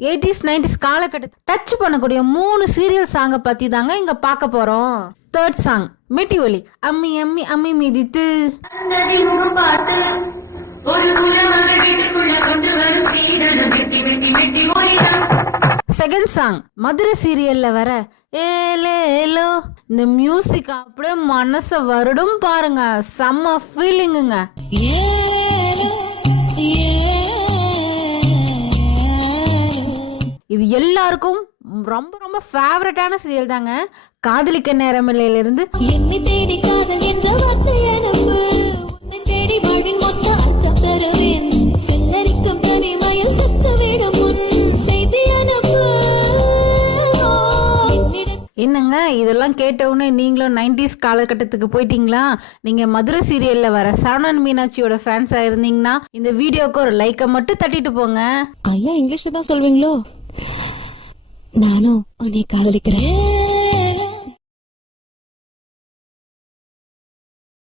80s 90s காலகட்டத்தை touch பண்ணக்கூடிய 3 serial சாங்கை பத்தி தாங்க இங்க பார்க்க போறோம். தேர்ட் சாங் மெட்டி ஒலி அம்மி அம்மி அம்மி மிதித்து. செகண்ட் சாங் மதுரை சீரியல்ல வர ஏலேலோ. இந்த மியூசிக் அப்படியே மனச வருடும் பாருங்க, செம்ம ஃபீலிங்குங்க. இது எல்லாருக்கும் ரொம்ப ரொம்ப ஃபேவரட்டான சீரியல் தாங்க. காதலிக்க நேரமில்லையில இருந்து என்னை தேடி காதல் என்ற வார்த்தை அனுப்பு, உன்னை தேடி வாழ்வின் மொத்த அர்த்தம் தருவேன், செல்லரிக்கும் தனிமையில் சத்த வேணும் முன் செய்தி அனுப்பு. என்னங்க இதெல்லாம் கேட்டவுடனே நீங்களும் 90s காலகட்டத்துக்கு போயிட்டீங்களா? நீங்க மதுரை சீரியல்ல வர சரவணன் மீனாட்சியோட ஃபேன்ஸா இருந்தீங்கன்னா இந்த வீடியோக்கு ஒரு லைக்கை மட்டும் தட்டிட்டு போங்க. ஐயா இங்கிலீஷ்ல தான் சொல்வீங்களோ? நானும் உன்னை காதலிக்கிறேன்.